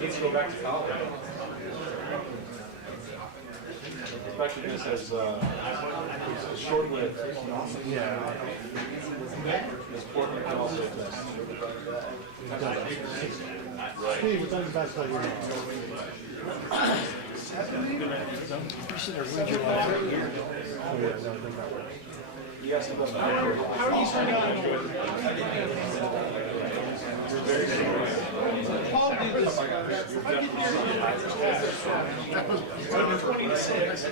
needs to go back to college. Effectiveness as short-lived. Yeah. As Portland can also test. Steve, what's on the back side of your Yes, how are you Paul did this. I did 26. I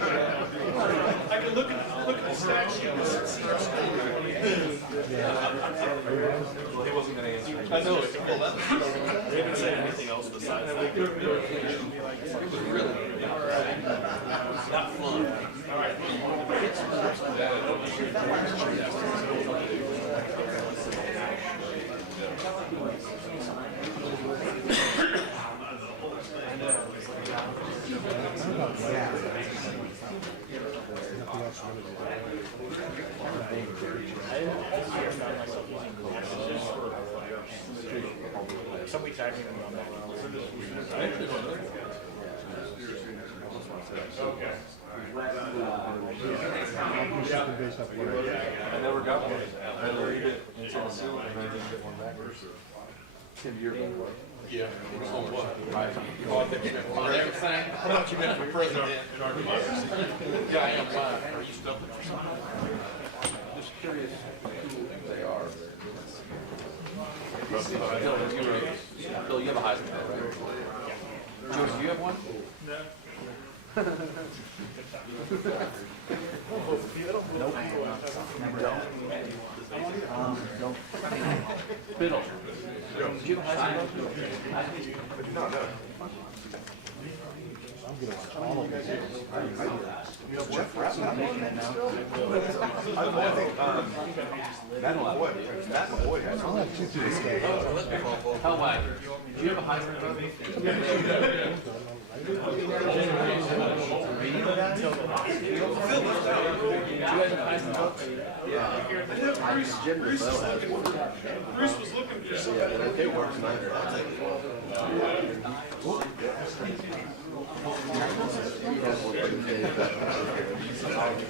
can look at the stat sheet and see our score. Well, he wasn't going to answer. I know it. They didn't say anything else besides that. It was really not fun. All right. Somebody tagging me on that. Okay. I never got one. I read it in Tennessee and I didn't get one back. 10 years ago. Yeah. On what? I thought you meant for everything. I thought you meant for president in our democracy. Yeah, I am. Why? Are you stumping for something? Just curious who they are. Bill, you have a Heisman, right? George, do you have one? No. Biddle. Do you have a Heisman? No. I'm going to watch all of this. Jeff Rattler not making it now. I think Matt Boyd has I'll have two to this game. How wide? Do you have a Heisman vote? Jim Bruce was looking for something. Yeah, it works neither. I'll take it.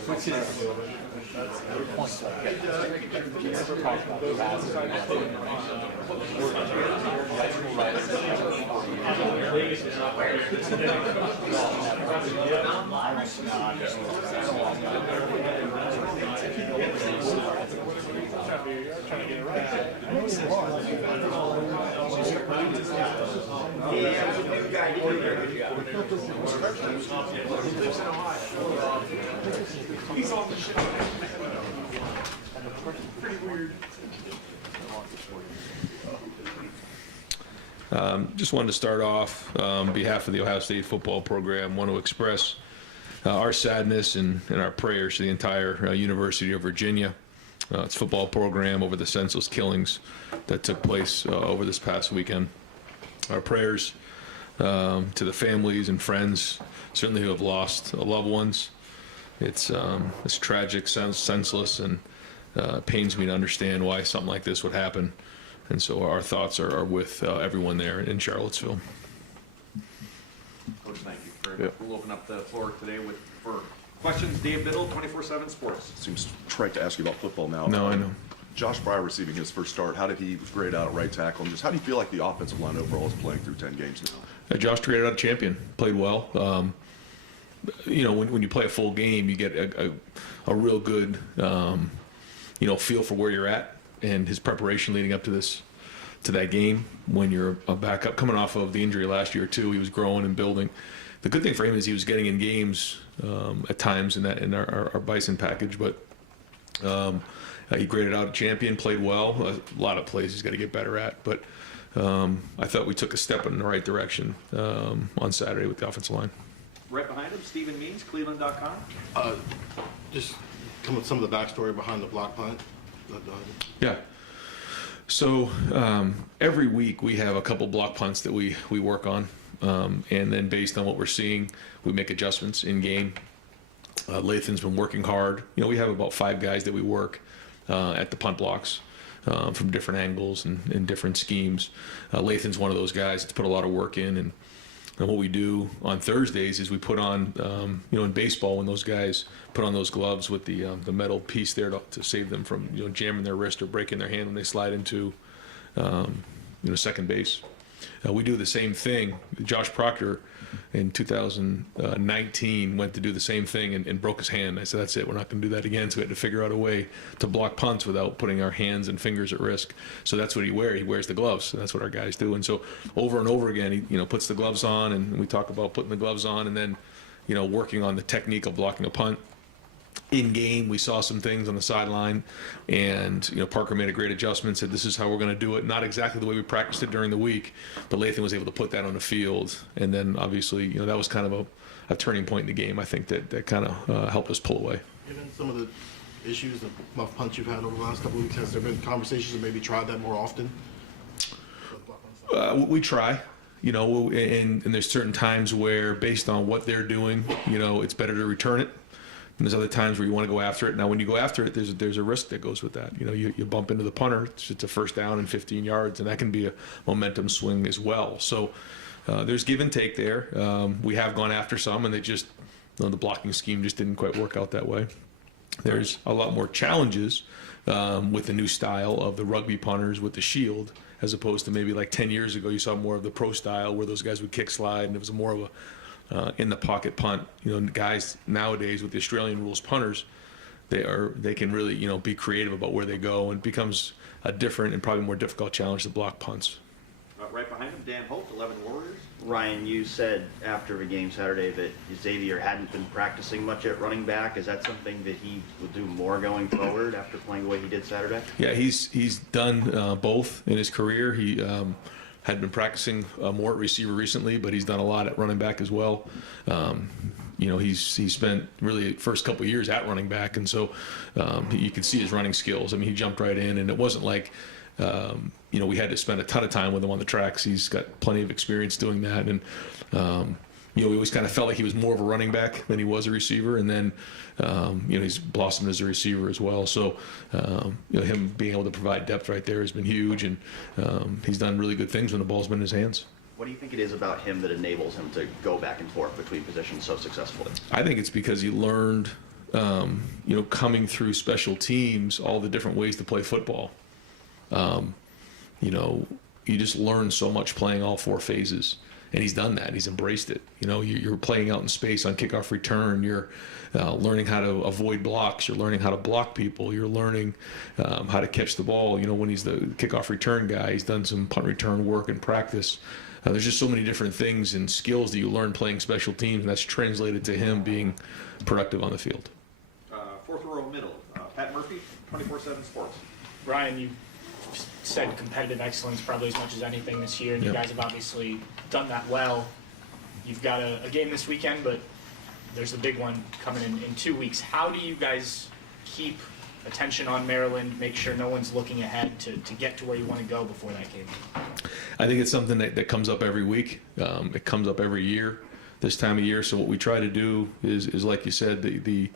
Which is points. He's on the show. Pretty weird. Just wanted to start off on behalf of the Ohio State football program. Want to express our sadness and our prayers to the entire University of Virginia, its football program, over the senseless killings that took place over this past weekend. Our prayers to the families and friends, certainly who have lost loved ones. It's tragic, senseless, and pains me to understand why something like this would happen. And so our thoughts are with everyone there in Charlottesville. Coach, thank you very much. We'll open up the floor today for questions. Dave Biddle, 24/7 Sports. Seems trite to ask you about football now. No, I know. Josh Fryer receiving his first start. How did he grade out at right tackle? And just how do you feel like the offensive line overall is playing through 10 games now? Josh graded out a champion, played well. When you play a full game, you get a real good, feel for where you're at and his preparation leading up to that game. When you're a backup coming off of the injury last year too, he was growing and building. The good thing for him is he was getting in games at times in our Bison package, but he graded out a champion, played well. A lot of plays he's got to get better at, but I thought we took a step in the right direction on Saturday with the offensive line. Right behind him, Stephen Means, Cleveland.com. Just come with some of the backstory behind the block punt. Yeah. So every week we have a couple block punts that we work on, and then based on what we're seeing, we make adjustments in game. Lathan's been working hard. We have about 5 guys that we work at the punt blocks. from different angles and different schemes. Lathan's one of those guys that's put a lot of work in, and what we do on Thursdays is we put on, in baseball, when those guys put on those gloves with the metal piece there to save them from, jamming their wrist or breaking their hand when they slide into, second base. We do the same thing. Josh Proctor in 2019 went to do the same thing and broke his hand. I said, that's it. We're not going to do that again. So we had to figure out a way to block punts without putting our hands and fingers at risk. So that's what he wears. He wears the gloves. And that's what our guys do. And so over and over again, he puts the gloves on, and we talk about putting the gloves on and then, working on the technique of blocking a punt. In game, we saw some things on the sideline, and Parker made a great adjustment. Said this is how we're going to do it. Not exactly the way we practiced it during the week, but Lathan was able to put that on the field. And then obviously, that was kind of a turning point in the game. I think that kind of helped us pull away. Given some of the issues, the muff punch you've had over the last couple of weeks, has there been conversations to maybe try that more often? We try. And there's certain times where, based on what they're doing, it's better to return it. And there's other times where you want to go after it. Now, when you go after it, there's a risk that goes with that. You bump into the punter. It's a first down and 15 yards, and that can be a momentum swing as well. So there's give and take there. We have gone after some, and they just, the blocking scheme just didn't quite work out that way. There's a lot more challenges with the new style of the rugby punters with the shield, as opposed to maybe like 10 years ago, you saw more of the pro style where those guys would kick slide, and it was more of a in the pocket punt. Guys nowadays with the Australian rules punters, they can really be creative about where they go, and it becomes a different and probably more difficult challenge to block punts. Right behind him, Dan Holt, 11 Warriors. Ryan, you said after the game Saturday that Xavier hadn't been practicing much at running back. Is that something that he will do more going forward after playing the way he did Saturday? Yeah, he's done both in his career. He had been practicing more at receiver recently, but he's done a lot at running back as well. He's spent really the first couple of years at running back, and so you can see his running skills. I mean, he jumped right in, and it wasn't like we had to spend a ton of time with him on the tracks. He's got plenty of experience doing that, and we always kind of felt like he was more of a running back than he was a receiver, and then he's blossomed as a receiver as well. So him being able to provide depth right there has been huge, and he's done really good things when the ball's been in his hands. What do you think it is about him that enables him to go back and forth between positions so successfully? I think it's because he learned, coming through special teams, all the different ways to play football. You just learn so much playing all four phases, and he's done that. He's embraced it. You're playing out in space on kickoff return. You're learning how to avoid blocks. You're learning how to block people. You're learning how to catch the ball. When he's the kickoff return guy, he's done some punt return work in practice. There's just so many different things and skills that you learn playing special teams, and that's translated to him being productive on the field. Fourth row middle, Pat Murphy, 24/7 Sports. Ryan, you said competitive excellence probably as much as anything this year, and you guys have obviously done that well. You've got a game this weekend, but there's a big one coming in 2 weeks. How do you guys keep attention on Maryland, make sure no one's looking ahead to get to where you want to go before that game? I think it's something that comes up every week. It comes up every year, this time of year. So what we try to do is like you said, the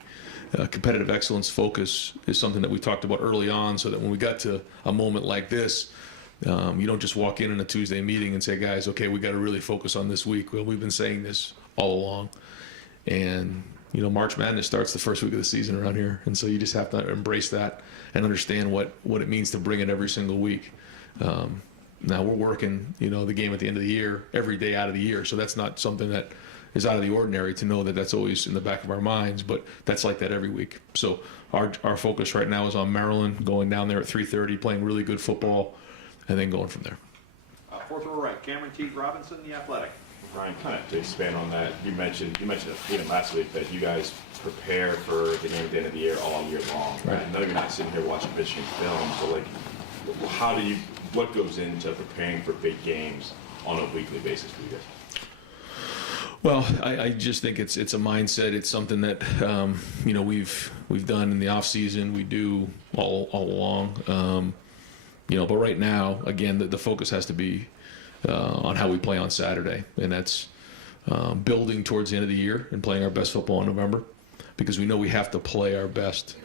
competitive excellence focus is something that we talked about early on, so that when we got to a moment like this, you don't just walk in a Tuesday meeting and say, guys, okay, we got to really focus on this week. Well, we've been saying this all along. And, March Madness starts the first week of the season around here. And so you just have to embrace that and understand what it means to bring it every single week. Now we're working, the game at the end of the year, every day out of the year. So that's not something that is out of the ordinary to know that that's always in the back of our minds, but that's like that every week. So our focus right now is on Maryland, going down there at 3:30, playing really good football, and then going from there. Fourth row right, Cameron T. Robinson, The Athletic. Ryan, kind of to expand on that, you mentioned even last week that you guys prepare for the game at the end of the year all year long. Right. I know you're not sitting here watching Michigan film, so what goes into preparing for big games on a weekly basis for you guys? Well, I just think it's a mindset. It's something that we've done in the off season. We do all along. But right now, again, the focus has to be on how we play on Saturday, and that's building towards the end of the year and playing our best football in November, because we know we have to play our best.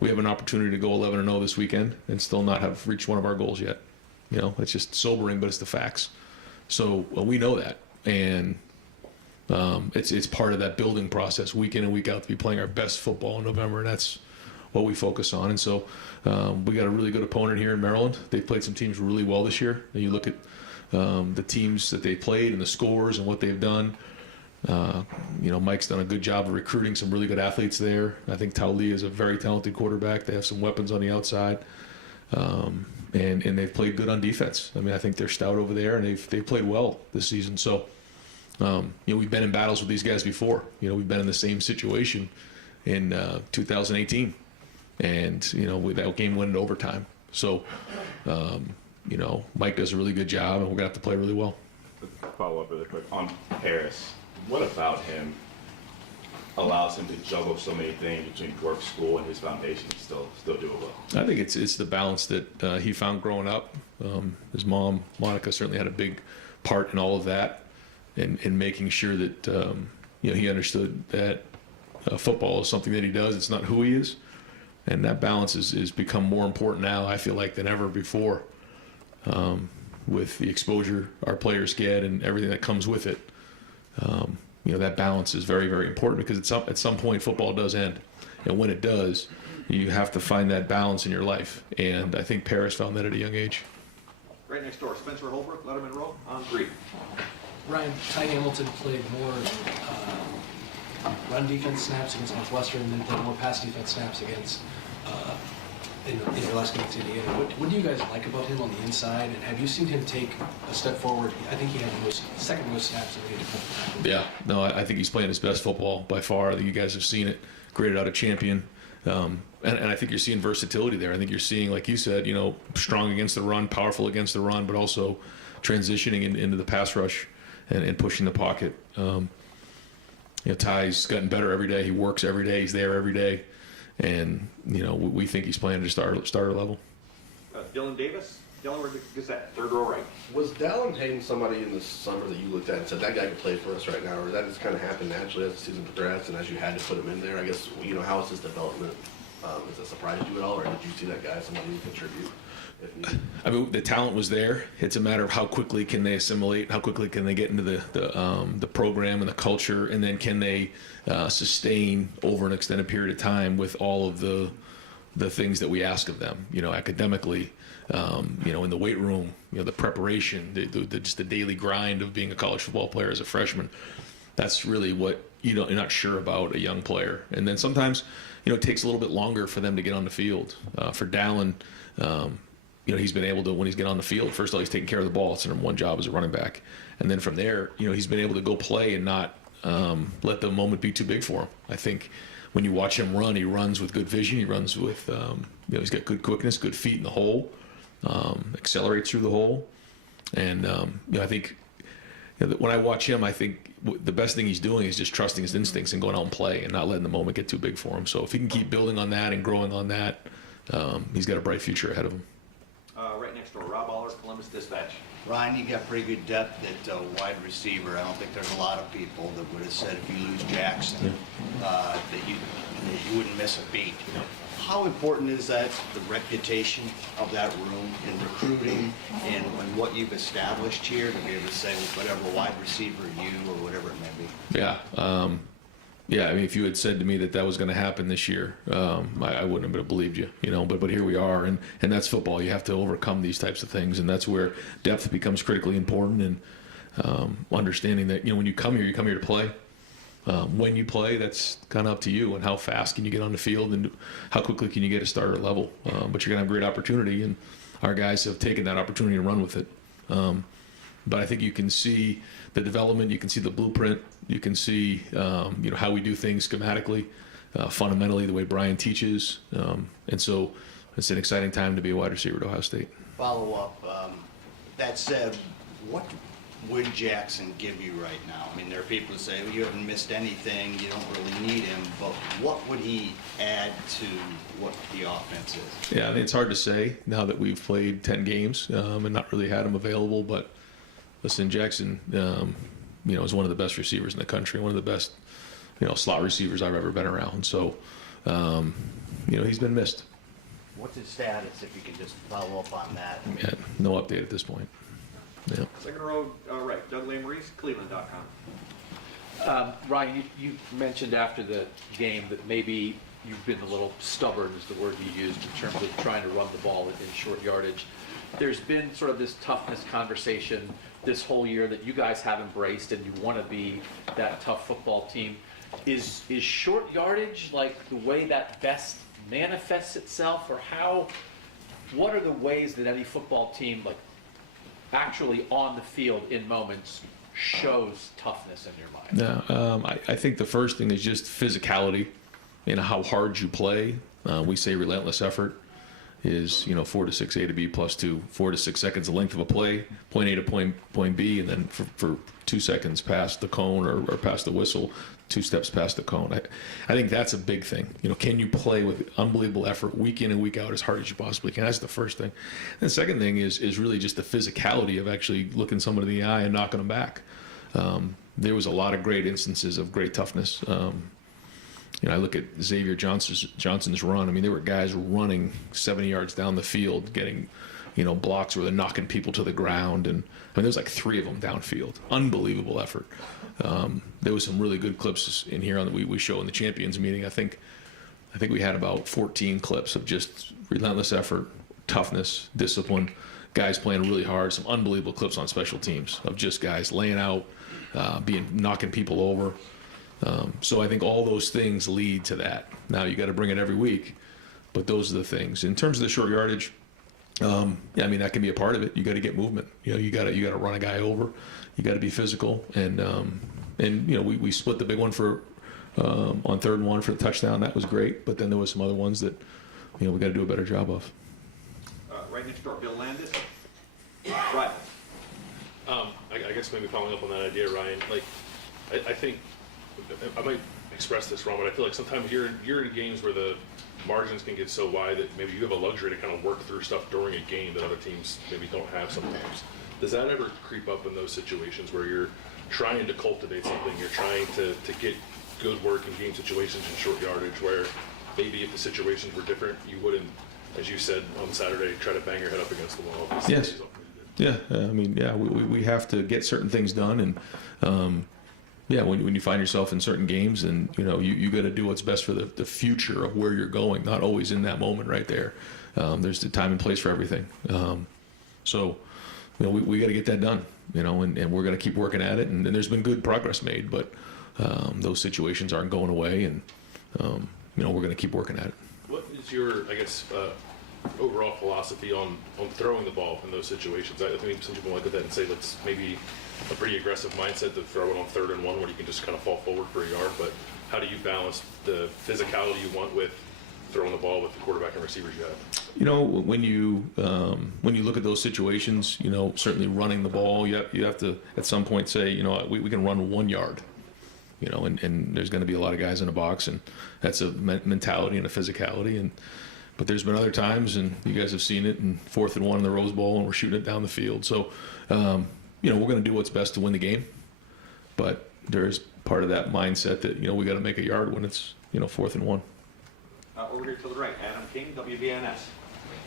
we have an opportunity to go 11-0 this weekend and still not have reached one of our goals yet. It's just sobering, but it's the facts. So we know that, and it's part of that building process, week in and week out, to be playing our best football in November, and that's what we focus on. And so we got a really good opponent here in Maryland. They've played some teams really well this year. And you look at the teams that they played and the scores and what they've done. Mike's done a good job of recruiting some really good athletes there. I think Taulia is a very talented quarterback. They have some weapons on the outside. And they've played good on defense. I think they're stout over there, and they've played well this season. So, we've been in battles with these guys before. We've been in the same situation in 2018, and that game went into overtime. So, Mike does a really good job, and we're gonna have to play really well. Follow up really quick on Paris. What about him allows him to juggle so many things between work, school, and his foundation and still do it well? I think it's the balance that he found growing up. His mom, Monica, certainly had a big part in all of that, and making sure that he understood that football is something that he does. It's not who he is, and that balance is become more important now, I feel like, than ever before, with the exposure our players get and everything that comes with it. That balance is very, very important, because at some point football does end, and when it does, you have to find that balance in your life. And I think Paris found that at a young age. Right next door, Spencer Holbrook, Letterman Row, on 3. Ryan, Ty Hamilton played more run defense snaps against Northwestern, and then played more pass defense snaps against in your last game against Indiana. What do you guys like about him on the inside, and have you seen him take a step forward? I think he had the second most snaps in the defensive tackle. Yeah, no, I think he's playing his best football by far. I think you guys have seen it, graded out a champion. And I think you're seeing versatility there. I think you're seeing, like you said, strong against the run, powerful against the run, but also transitioning into the pass rush and pushing the pocket. Ty's gotten better every day. He works every day. He's there every day. And, we think he's playing at a starter level. Dylan Davis, Delaware Gazette, 3rd row right. Was Dallin Hayden somebody in the summer that you looked at and said, that guy could play for us right now, or did that just kind of happen naturally as the season progressed and as you had to put him in there? I guess, how was his development? Has it surprised you at all, or did you see that guy as somebody who contribute? The talent was there. It's a matter of how quickly can they assimilate, how quickly can they get into the program and the culture, and then can they sustain over an extended period of time with all of the things that we ask of them, academically, in the weight room, the preparation, just the daily grind of being a college football player as a freshman. That's really what you're not sure about a young player. And then sometimes, it takes a little bit longer for them to get on the field. For Dallin, he's been able to, when he's getting on the field, first of all, he's taking care of the ball. It's the number one job as a running back. And then from there, he's been able to go play and not let the moment be too big for him. I think when you watch him run, he runs with good vision. He runs with, he's got good quickness, good feet in the hole, accelerates through the hole. And, I think when I watch him, I think the best thing he's doing is just trusting his instincts and going out and play and not letting the moment get too big for him. So if he can keep building on that and growing on that, he's got a bright future ahead of him. Right next door, Rob Aller, Columbus Dispatch. Ryan, you got pretty good depth at wide receiver. I don't think there's a lot of people that would have said if you lose Jackson that you wouldn't miss a beat. How important is that, the reputation of that room in recruiting and what you've established here to be able to say whatever wide receiver you or whatever it may be? Yeah. If you had said to me that was going to happen this year, I wouldn't have believed you, but here we are, and that's football. You have to overcome these types of things, and that's where depth becomes critically important, and understanding that, when you come here to play. When you play, that's kind of up to you, and how fast can you get on the field and how quickly can you get a starter level. But you're going to have a great opportunity, and our guys have taken that opportunity and run with it. But I think you can see the development, you can see the blueprint, you can see how we do things schematically, fundamentally, the way Brian teaches. And so it's an exciting time to be a wide receiver at Ohio State. Follow up. That said, what would Jackson give you right now? I mean, there are people who say, well, you haven't missed anything, you don't really need him, but what would he add to what the offense is? Yeah, I mean, it's hard to say now that we've played 10 games and not really had him available, but listen, Jackson, is one of the best receivers in the country, one of the best, slot receivers I've ever been around. So, he's been missed. What's his status, if you could just follow up on that? Yeah, no update at this point. Yeah. Second row, right, Doug Lesmerises, Cleveland.com. Ryan, you mentioned after the game that maybe you've been a little stubborn, is the word you used, in terms of trying to run the ball in short yardage. There's been sort of this toughness conversation this whole year that you guys have embraced, and you want to be that tough football team. Is short yardage like the way that best manifests itself, or what are the ways that any football team, like actually on the field in moments, shows toughness in your mind? Yeah, I think the first thing is just physicality, how hard you play. We say relentless effort is 4 to 6 A to B plus 2, 4 to 6 seconds the length of a play, point A to point B, and then for 2 seconds past the cone or past the whistle, 2 steps past the cone. I think that's a big thing. Can you play with unbelievable effort week in and week out as hard as you possibly can? That's the first thing. And the second thing is really just the physicality of actually looking someone in the eye and knocking them back. There was a lot of great instances of great toughness. I look at Xavier Johnson's run. There were guys running 70 yards down the field, getting, blocks where they're knocking people to the ground. And there was like 3 of them downfield. Unbelievable effort. There was some really good clips in here that we show in the champions meeting. I think we had about 14 clips of just relentless effort, toughness, discipline, guys playing really hard. Some unbelievable clips on special teams of just guys laying out, knocking people over. So I think all those things lead to that. Now you got to bring it every week, but those are the things. In terms of the short yardage, that can be a part of it. You got to get movement. You got to run a guy over. You got to be physical, and we split the big one for on 3rd and 1 for the touchdown. That was great, but then there was some other ones that we got to do a better job of. Right next door, Bill Landis. Right. I guess maybe following up on that idea, Ryan. I think I might express this wrong, but I feel like sometimes you're in games where the margins can get so wide that maybe you have a luxury to kind of work through stuff during a game that other teams maybe don't have sometimes. Does that ever creep up in those situations where you're trying to cultivate something, you're trying to get good work in game situations in short yardage, where maybe if the situations were different, you wouldn't, as you said on Saturday, try to bang your head up against the wall? Yes. Yeah, we have to get certain things done, and when you find yourself in certain games, and you got to do what's best for the future of where you're going, not always in that moment right there. There's the time and place for everything. So we got to get that done, and we're going to keep working at it. And there's been good progress made, but those situations aren't going away, and we're going to keep working at it. What is your, overall philosophy on throwing the ball in those situations? I think some people look at that and say that's maybe a pretty aggressive mindset to throw it on 3rd and 1 where you can just kind of fall forward for a yard, but how do you balance the physicality you want with throwing the ball with the quarterback and receivers you have? When you look at those situations, certainly running the ball, you have to at some point say, we can run 1 yard, and there's going to be a lot of guys in a box, and that's a mentality and a physicality. But there's been other times, and you guys have seen it, in 4th and 1 in the Rose Bowl, and we're shooting it down the field. So, we're going to do what's best to win the game. But there is part of that mindset that, we got to make a yard when it's, 4th and 1. Over here to the right, Adam King, WBNS.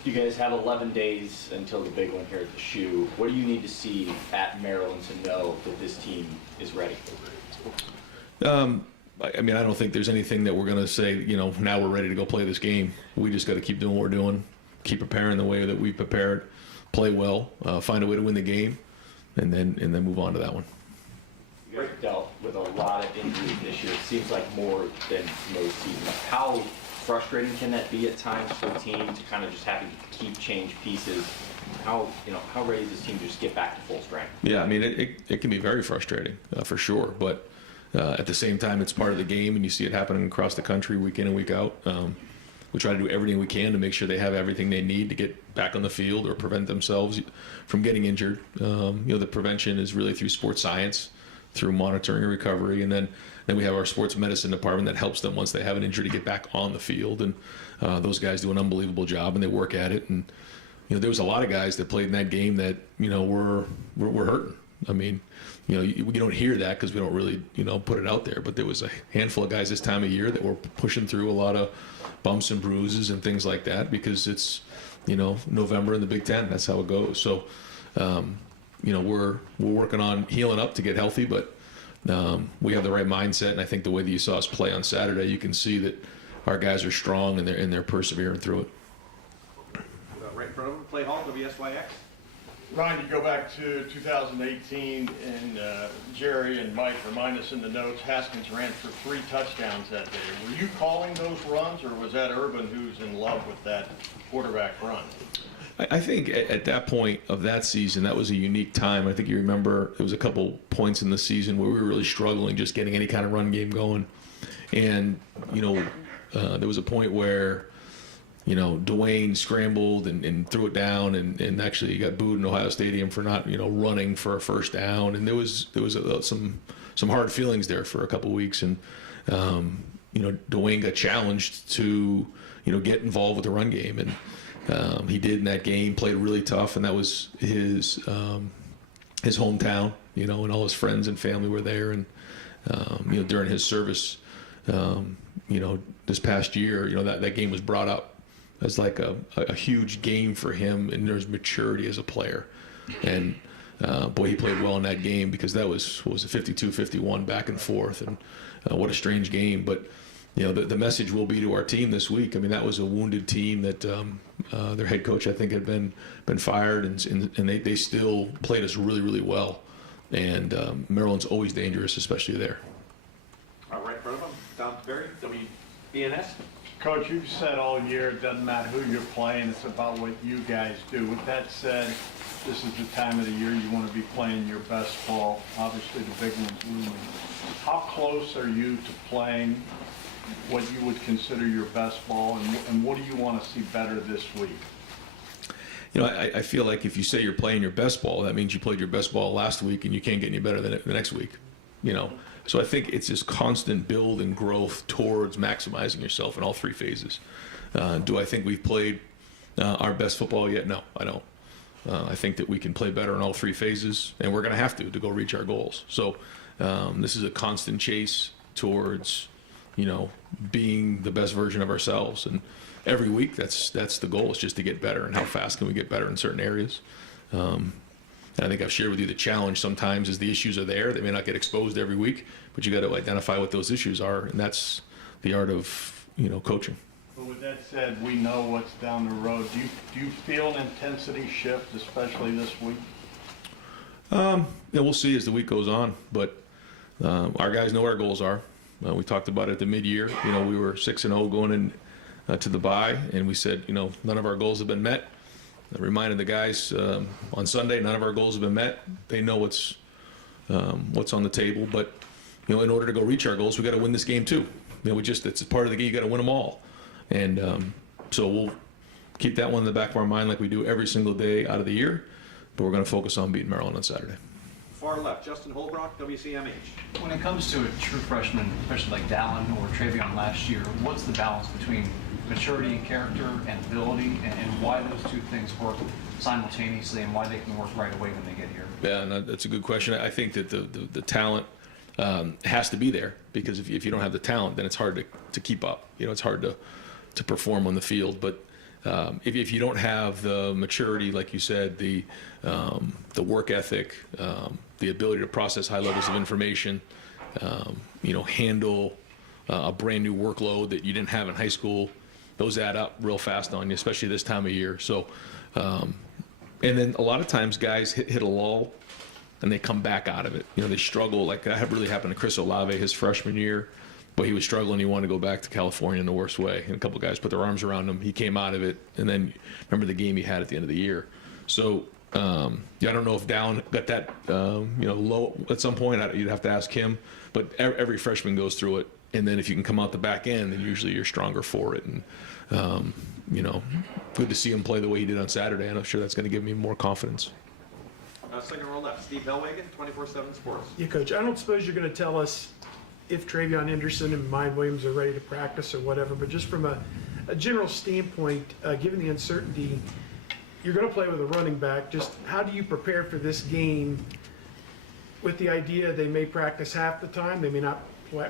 You guys have 11 days until the big one here at the Shoe. What do you need to see at Maryland to know that this team is ready? I don't think there's anything that we're going to say, now we're ready to go play this game. We just got to keep doing what we're doing, keep preparing the way that we've prepared, play well, find a way to win the game, and then move on to that one. You guys dealt with a lot of injuries this year. It seems like more than most seasons. How frustrating can that be at times for the team to kind of just having to keep change pieces? How ready is this team to just get back to full strength? Yeah, it can be very frustrating for sure, but at the same time, it's part of the game, and you see it happening across the country week in and week out. We try to do everything we can to make sure they have everything they need to get back on the field or prevent themselves from getting injured. The prevention is really through sports science, through monitoring and recovery, and then we have our sports medicine department that helps them once they have an injury to get back on the field. And those guys do an unbelievable job, and they work at it. And there was a lot of guys that played in that game that were hurting. I mean, you don't hear that because we don't really, put it out there. But there was a handful of guys this time of year that were pushing through a lot of bumps and bruises and things like that because it's, November in the Big Ten. That's how it goes. So, we're working on healing up to get healthy, but we have the right mindset. And I think the way that you saw us play on Saturday, you can see that our guys are strong and they're persevering through it. Right in front of him, Clay Hall, WSYX. Ryan, you go back to 2018, and Jerry and Mike remind us in the notes, Haskins ran for 3 touchdowns that day. Were you calling those runs, or was that Urban who's in love with that quarterback run? I think at that point of that season, that was a unique time. I think you remember there was a couple points in the season where we were really struggling just getting any kind of run game going. And, there was a point where Dwayne scrambled and threw it down and actually got booed in Ohio Stadium for not, running for a first down. And there was some hard feelings there for a couple of weeks. And, Dwayne got challenged to, get involved with the run game. And he did in that game, played really tough. And that was his hometown, and all his friends and family were there. And, during his service, this past year, that game was brought up as like a huge game for him, and there's maturity as a player. And boy, he played well in that game because that was a 52-51 back and forth, and what a strange game. But the message will be to our team this week. I mean, that was a wounded team that their head coach, I think, had been fired, and they still played us really, really well. And Maryland's always dangerous, especially there. Right in front of him, Don Berry, WBNS. Coach, you've said all year it doesn't matter who you're playing, it's about what you guys do. With that said, this is the time of the year you want to be playing your best ball. Obviously, the big one's looming. How close are you to playing what you would consider your best ball, and what do you want to see better this week? I feel like if you say you're playing your best ball, that means you played your best ball last week and you can't get any better than it the next week. So I think it's this constant build and growth towards maximizing yourself in all 3 phases. Do I think we've played our best football yet? No, I don't. I think that we can play better in all 3 phases, and we're going to have to go reach our goals. So this is a constant chase towards, being the best version of ourselves. And every week, that's the goal, is just to get better. And how fast can we get better in certain areas? And I think I've shared with you the challenge sometimes is the issues are there. They may not get exposed every week, but you got to identify what those issues are, and that's the art of coaching. But with that said, we know what's down the road. Do you feel an intensity shift, especially this week? We'll see as the week goes on, but our guys know what our goals are. We talked about it at the mid-year. We were 6-0 going in to the bye, and we said, none of our goals have been met. I reminded the guys on Sunday, none of our goals have been met. They know what's on the table, but in order to go reach our goals, we got to win this game too. It's a part of the game. You got to win them all, and so we'll keep that one in the back of our mind like we do every single day out of the year. But we're going to focus on beating Maryland on Saturday. Far left, Justin Holbrook, WCMH. When it comes to a true freshman, especially like Dallin or Travion last year, what's the balance between maturity and character and ability, and why those 2 things work simultaneously, and why they can work right away when they get here? Yeah, and that's a good question. I think that the talent has to be there, because if you don't have the talent, then it's hard to keep up. It's hard to perform on the field. But if you don't have the maturity, like you said, the work ethic, the ability to process high levels of information, handle a brand new workload that you didn't have in high school, those add up real fast on you, especially this time of year. So, and then a lot of times guys hit a lull and they come back out of it. They struggle. Like that really happened to Chris Olave his freshman year, but he was struggling. He wanted to go back to California in the worst way. And a couple guys put their arms around him. He came out of it. And then remember the game he had at the end of the year. So, I don't know if Dallin got that, low at some point. You'd have to ask him. But every freshman goes through it. And then if you can come out the back end, then usually you're stronger for it. And, good to see him play the way he did on Saturday. And I'm sure that's going to give me more confidence. Second row left, Steve Hellwagen, 24/7 Sports. Yeah, Coach, I don't suppose you're going to tell us if Travion Henderson and Mind Williams are ready to practice or whatever, but just from a general standpoint, given the uncertainty, you're going to play with a running back. Just how do you prepare for this game with the idea they may practice half the time, they may not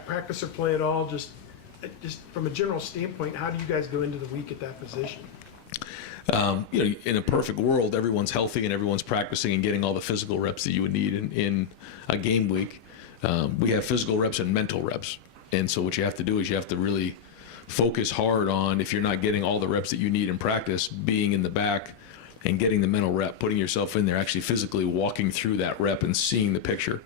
practice or play at all, just from a general standpoint, how do you guys go into the week at that position? In a perfect world, everyone's healthy and everyone's practicing and getting all the physical reps that you would need in a game week. We have physical reps and mental reps. And so what you have to do is you have to really focus hard on, if you're not getting all the reps that you need in practice, being in the back and getting the mental rep, putting yourself in there, actually physically walking through that rep and seeing the picture.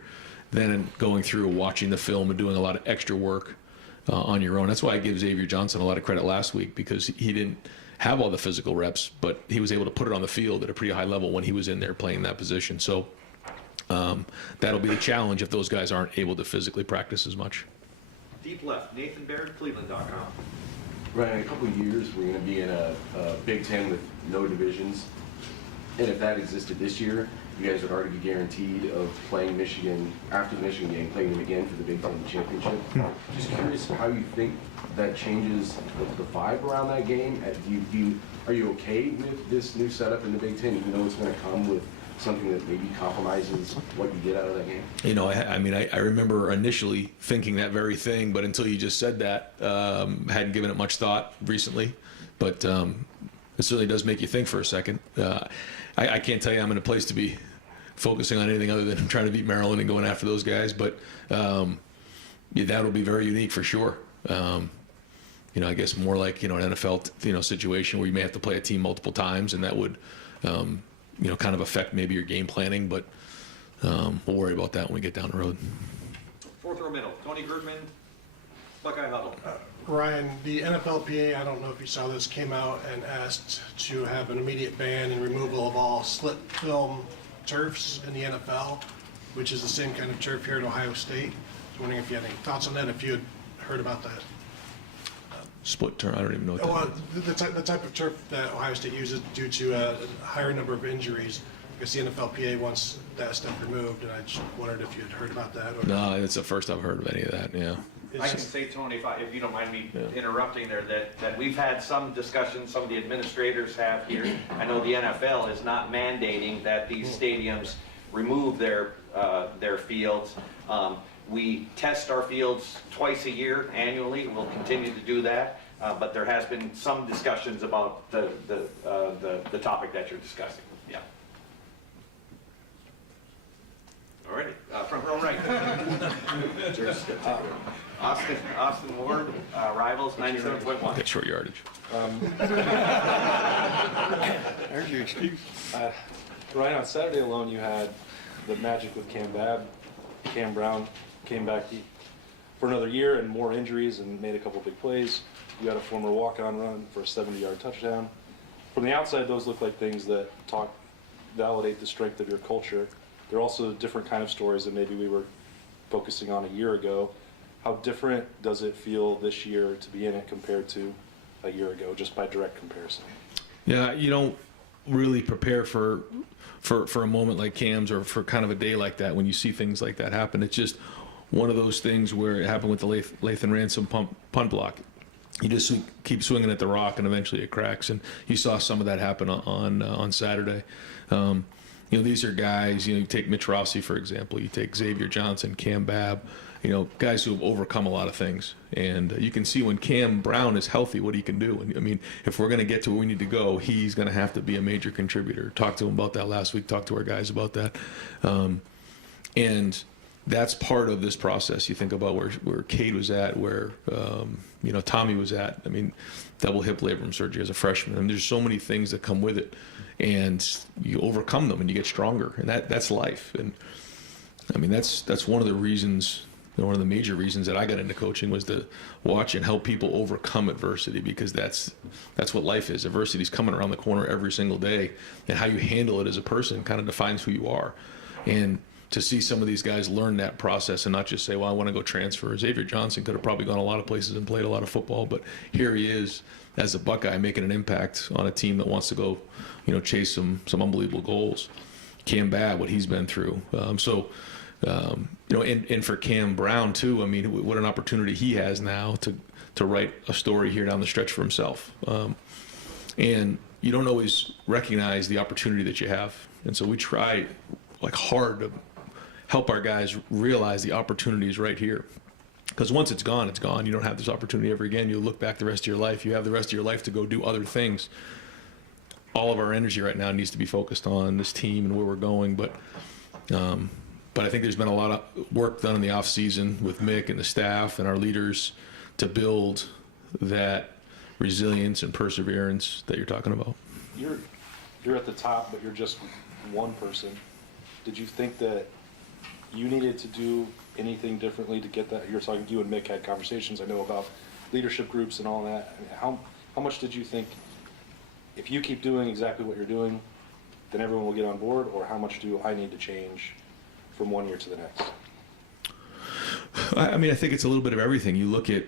Then going through, watching the film and doing a lot of extra work on your own. That's why I give Xavier Johnson a lot of credit last week, because he didn't have all the physical reps, but he was able to put it on the field at a pretty high level when he was in there playing that position. So that'll be the challenge if those guys aren't able to physically practice as much. Deep left, Nathan Baird, Cleveland.com. Right, in a couple of years, we're going to be in a Big Ten with no divisions. And if that existed this year, you guys would already be guaranteed of playing Michigan after the Michigan game, playing them again for the Big Ten championship. Just curious how you think that changes the vibe around that game. Are you okay with this new setup in the Big Ten, even though it's going to come with something that maybe compromises what you get out of that game? You know, I remember initially thinking that very thing, but until you just said that, hadn't given it much thought recently. But it certainly does make you think for a second. I can't tell you I'm in a place to be focusing on anything other than trying to beat Maryland and going after those guys. But yeah, that'll be very unique for sure. You know, I guess more like, an NFL, situation where you may have to play a team multiple times, and that would, kind of affect maybe your game planning. But we'll worry about that when we get down the road. Fourth row middle, Tony Grudman, Buckeye Huddle. Ryan, the NFLPA, I don't know if you saw this, came out and asked to have an immediate ban and removal of all slip film turfs in the NFL, which is the same kind of turf here at Ohio State. I was wondering if you had any thoughts on that, if you had heard about that. Split turf, I don't even know what that is. The type of turf that Ohio State uses due to a higher number of injuries. I guess the NFLPA wants that stuff removed, and I just wondered if you had heard about that. No, it's the first I've heard of any of that, yeah. I can say, Tony, if you don't mind me interrupting there, that we've had some discussions, some of the administrators have here. I know the NFL is not mandating that these stadiums remove their fields. We test our fields twice a year annually. We'll continue to do that. But there has been some discussions about the topic that you're discussing. Yeah. All righty. Front row right. Austin Ward, Rivals, 97.1. Get short yardage. There's your excuse. Ryan, on Saturday alone, you had the magic with Cam Brown came back for another year and more injuries and made a couple big plays. You had a former walk-on run for a 70-yard touchdown. From the outside, those look like things that validate the strength of your culture. They're also different kind of stories that maybe we were focusing on a year ago. How different does it feel this year to be in it compared to a year ago, just by direct comparison? Yeah, you don't really prepare for a moment like Cam's or for kind of a day like that when you see things like that happen. It's just one of those things where it happened with the Lathan Ransom punt block. You just keep swinging at the rock and eventually it cracks. And you saw some of that happen on Saturday. These are guys, you take Mitch Rossi, for example, you take Xavier Johnson, Cam Babb, guys who have overcome a lot of things. And you can see when Cam Brown is healthy, what he can do. And I mean, if we're going to get to where we need to go, he's going to have to be a major contributor. Talked to him about that last week, talked to our guys about that. And that's part of this process. You think about where Cade was at, where, Tommy was at. I mean, double hip labrum surgery as a freshman. And there's so many things that come with it. And you overcome them and you get stronger. And that's life. And I mean, that's one of the reasons, one of the major reasons that I got into coaching was to watch and help people overcome adversity, because that's what life is. Adversity is coming around the corner every single day, and how you handle it as a person kind of defines who you are. And to see some of these guys learn that process and not just say, well, I want to go transfer. Xavier Johnson could have probably gone a lot of places and played a lot of football, but here he is as a Buckeye making an impact on a team that wants to go, chase some unbelievable goals. Cam Babb, what he's been through. And for Cam Brown too, I mean, what an opportunity he has now to write a story here down the stretch for himself. And you don't always recognize the opportunity that you have. And so we try hard to help our guys realize the opportunity is right here. Because once it's gone, it's gone. You don't have this opportunity ever again. You'll look back the rest of your life. You have the rest of your life to go do other things. All of our energy right now needs to be focused on this team and where we're going. But I think there's been a lot of work done in the off season with Mick and the staff and our leaders to build that resilience and perseverance that you're talking about. You're at the top, but you're just one person. Did you think that you needed to do anything differently to get that? You're talking, you and Mick had conversations, I know, about leadership groups and all that. I mean, how much did you think, if you keep doing exactly what you're doing, then everyone will get on board, or how much do I need to change from one year to the next? I mean, I think it's a little bit of everything. You look at,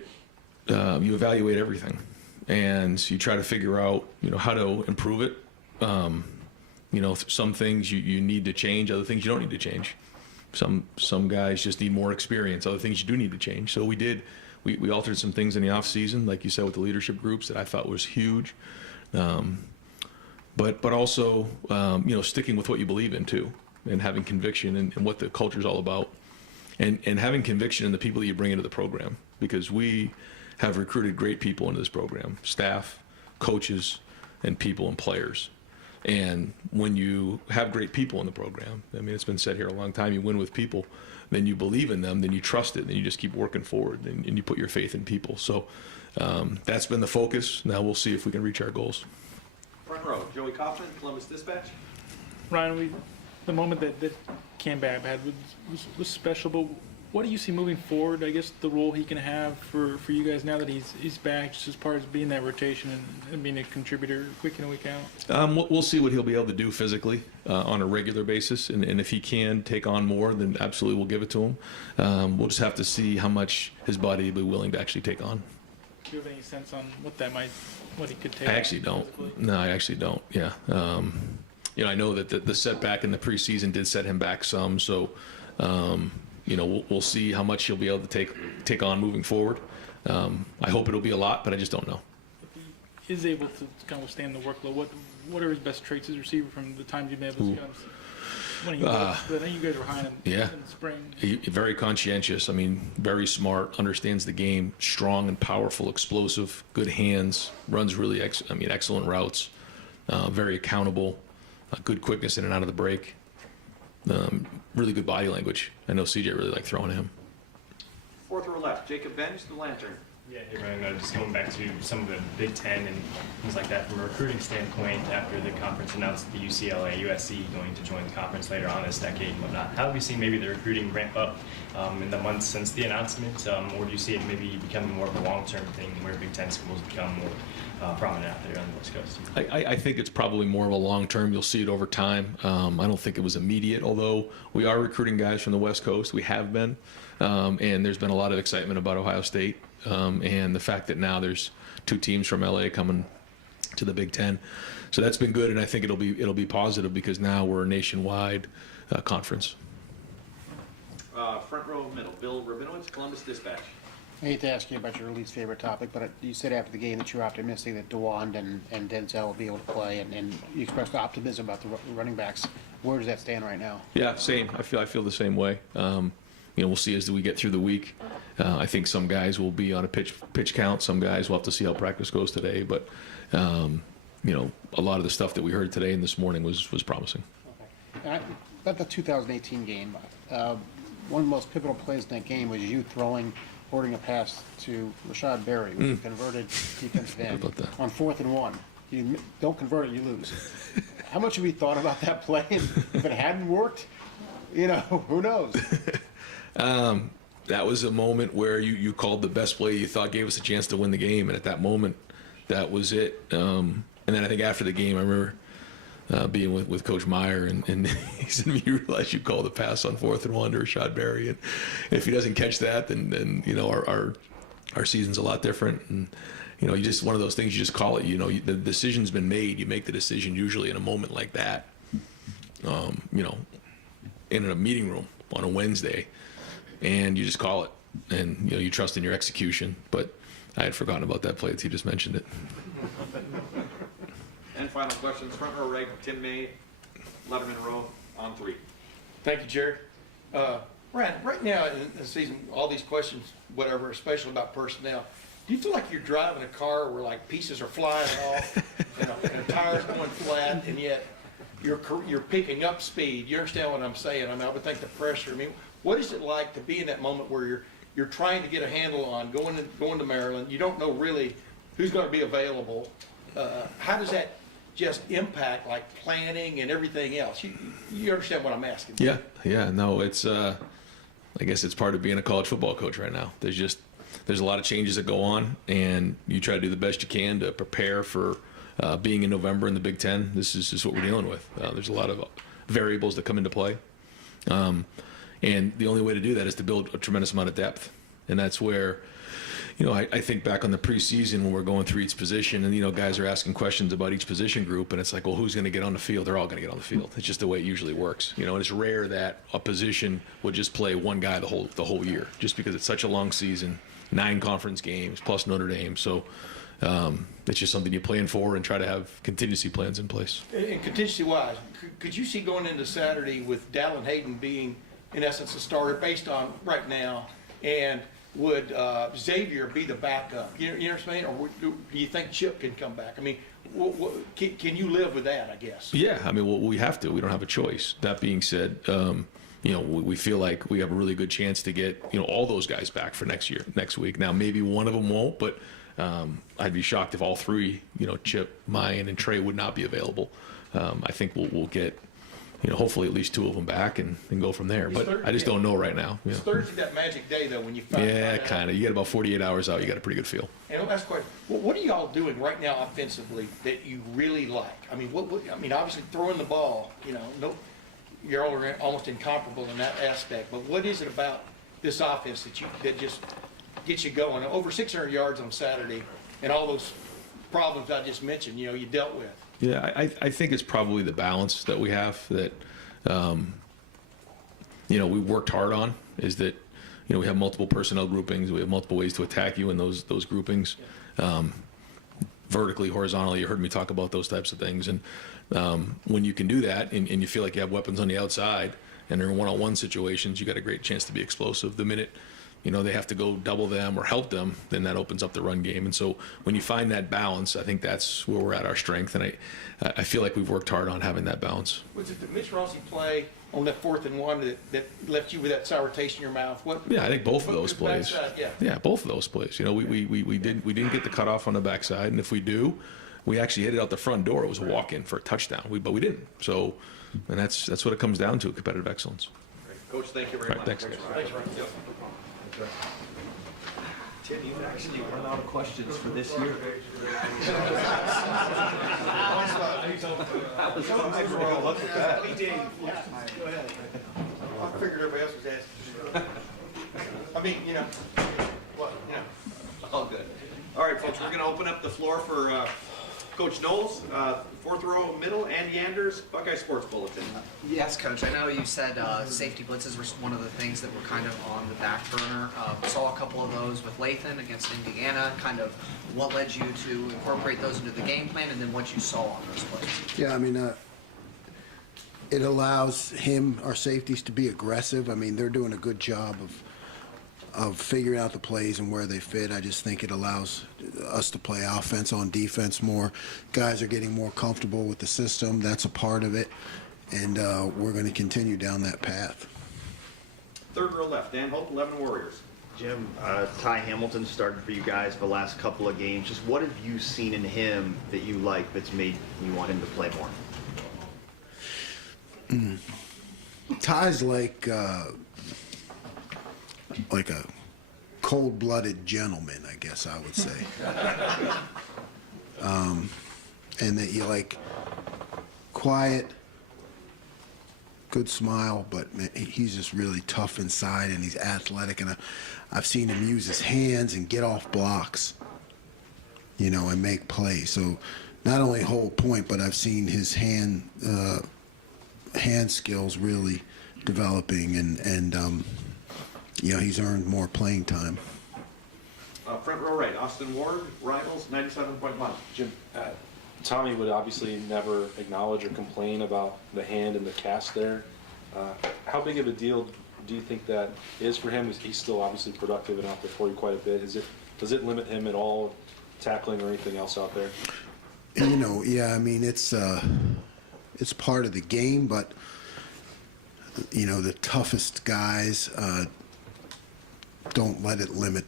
you evaluate everything, and you try to figure out, how to improve it. Some things you need to change, other things you don't need to change. Some guys just need more experience, other things you do need to change. So we altered some things in the off season, like you said, with the leadership groups that I thought was huge. But also, sticking with what you believe in too, and having conviction in what the culture is all about, and having conviction in the people that you bring into the program, because we have recruited great people into this program, staff, coaches, and people and players. And when you have great people in the program, I mean, it's been said here a long time, you win with people, then you believe in them, then you trust it, then you just keep working forward, and you put your faith in people. So that's been the focus. Now we'll see if we can reach our goals. Front row, Joey Kaufman, Columbus Dispatch. Ryan, the moment that Cam Babb had was special, but what do you see moving forward? I guess the role he can have for you guys now that he's back, just as part of being that rotation and being a contributor week in and week out? We'll see what he'll be able to do physically on a regular basis, and if he can take on more, then absolutely we'll give it to him. We'll just have to see how much his body will be willing to actually take on. Do you have any sense on what he could take? I actually don't. Physically? No, I actually don't. Yeah. I know that the setback in the preseason did set him back some, so we'll see how much he'll be able to take on moving forward. I hope it'll be a lot, but I just don't know. If he is able to kind of withstand the workload, what are his best traits as a receiver from the times you've been able to see him? When he I think you guys were high in the spring. Very conscientious. I mean, very smart, understands the game, strong and powerful, explosive, good hands, runs really excellent routes, very accountable, good quickness in and out of the break. Really good body language. I know CJ really liked throwing to him. Fourth row left, Jacob Benj, the Lantern. Yeah, hey Ryan, just going back to some of the Big Ten and things like that from a recruiting standpoint, after the conference announced the UCLA, USC going to join the conference later on this decade and whatnot, how have you seen maybe the recruiting ramp up in the months since the announcement, or do you see it maybe becoming more of a long-term thing where Big Ten schools become more prominent out there on the West Coast? I think it's probably more of a long-term. You'll see it over time. I don't think it was immediate, although we are recruiting guys from the West Coast. We have been, and there's been a lot of excitement about Ohio State. And the fact that now there's 2 teams from LA coming to the Big Ten, so that's been good, and I think it'll be positive because now we're a nationwide conference. Front row middle, Bill Rabinowitz, Columbus Dispatch. I hate to ask you about your least favorite topic, but you said after the game that you're optimistic that DeWand and Denzel will be able to play, and you expressed optimism about the running backs. Where does that stand right now? Yeah, same. I feel the same way. We'll see as we get through the week. I think some guys will be on a pitch count. Some guys will have to see how practice goes today. But a lot of the stuff that we heard today and this morning was promising. Okay. About the 2018 game, one of the most pivotal plays in that game was you forwarding a pass to Rashad Berry, which was converted defensive end on 4th and 1. You don't convert it, you lose. How much have we thought about that play? And if it hadn't worked, who knows? That was a moment where you called the best play you thought gave us a chance to win the game, and at that moment, that was it. And then I think after the game, I remember being with Coach Meyer, and he said to me, "You realize you called the pass on 4th and 1 to Rashad Berry, and if he doesn't catch that, then our season's a lot different." And you just one of those things, you just call it. The decision's been made. You make the decision usually in a moment like that. In a meeting room on a Wednesday. And you just call it, and you trust in your execution. But I had forgotten about that play until you just mentioned it. And final questions, front row right, Tim May, Letterman row, on 3. Thank you, Jerry. Right now in the season, all these questions, whatever, especially about personnel, do you feel like you're driving a car where like pieces are flying off, and a tire's going flat, and yet you're picking up speed? You understand what I'm saying? I mean, I would think the pressure. I mean, what is it like to be in that moment where you're trying to get a handle on going to Maryland? You don't know really who's going to be available. How does that just impact like planning and everything else? You understand what I'm asking? Yeah. No, it's I guess it's part of being a college football coach right now. There's a lot of changes that go on, and you try to do the best you can to prepare for being in November in the Big Ten. This is just what we're dealing with. There's a lot of variables that come into play, and the only way to do that is to build a tremendous amount of depth. And that's where, I think back on the preseason when we're going through each position, and guys are asking questions about each position group, and it's like, well, who's going to get on the field? They're all going to get on the field. It's just the way it usually works. And it's rare that a position would just play one guy the whole year, just because it's such a long season, 9 conference games plus Notre Dame. So it's just something you plan for and try to have contingency plans in place. And contingency-wise, could you see going into Saturday with Dallin Hayden being, in essence, a starter based on right now, and would Xavier be the backup? You know what I'm saying? Or do you think Chip can come back? I mean, can you live with that, I guess? Yeah, I mean, we have to. We don't have a choice. That being said, we feel like we have a really good chance to get, all those guys back for next week. Now, maybe one of them won't, but I'd be shocked if all 3, Chip, Mayan, and Trey would not be available. I think we'll get, hopefully at least 2 of them back and go from there. But I just don't know right now. It's Thursday, that magic day, though, when you find out. Kind of. You get about 48 hours out, you got a pretty good feel. And last question, what are y'all doing right now offensively that you really like? I mean, obviously throwing the ball, you're almost incomparable in that aspect. But what is it about this offense that just gets you going? Over 600 yards on Saturday, and all those problems I just mentioned, you dealt with. Yeah, I think it's probably the balance that we have that, we worked hard on, is that, we have multiple personnel groupings. We have multiple ways to attack you in those groupings. Vertically, horizontally, you heard me talk about those types of things. And when you can do that and you feel like you have weapons on the outside and they're in one-on-one situations, you got a great chance to be explosive. The minute they have to go double them or help them, then that opens up the run game. And so when you find that balance, I think that's where we're at our strength. And I feel like we've worked hard on having that balance. Was it the Mitch Rossi play on that 4th and 1 that left you with that sour taste in your mouth? Yeah, I think both of those plays. Yeah, both of those plays. We didn't get the cutoff on the backside, and if we do, we actually hit it out the front door. It was a walk-in for a touchdown, but we didn't. So, and that's what it comes down to: competitive excellence. Coach, thank you very much. Thanks. Thanks, Ryan. Yep. Tim, you've actually run out of questions for this year. Look at that. Go ahead. I figured everybody else was asking. I mean, All good. All right, folks, we're going to open up the floor for Coach Knowles, 4th row, middle, and Yanders, Buckeye Sports Bulletin. Yes, Coach. I know you said safety blitzes were one of the things that were kind of on the back burner. Saw a couple of those with Lathan against Indiana. Kind of what led you to incorporate those into the game plan, and then what you saw on those plays? Yeah, I mean, it allows our safeties to be aggressive. I mean, they're doing a good job of figuring out the plays and where they fit. I just think it allows us to play offense on defense more. Guys are getting more comfortable with the system. That's a part of it, and we're going to continue down that path. 3rd row left, Dan Hope, 11 Warriors. Jim, Ty Hamilton started for you guys the last couple of games. Just what have you seen in him that you like that's made you want him to play more? Ty's like a cold-blooded gentleman, I guess I would say. And that you like quiet, good smile, but man, he's just really tough inside, and he's athletic. And I've seen him use his hands and get off blocks, and make plays. So not only hold point, but I've seen his hand skills really developing, and he's earned more playing time. Front row right, Austin Ward, Rivals, 97.1. Jim, Tommy would obviously never acknowledge or complain about the hand and the cast there. How big of a deal do you think that is for him? He's still obviously productive and out there for you quite a bit. Does it limit him at all, tackling or anything else out there? Yeah, I mean, it's part of the game, but, the toughest guys don't let it limit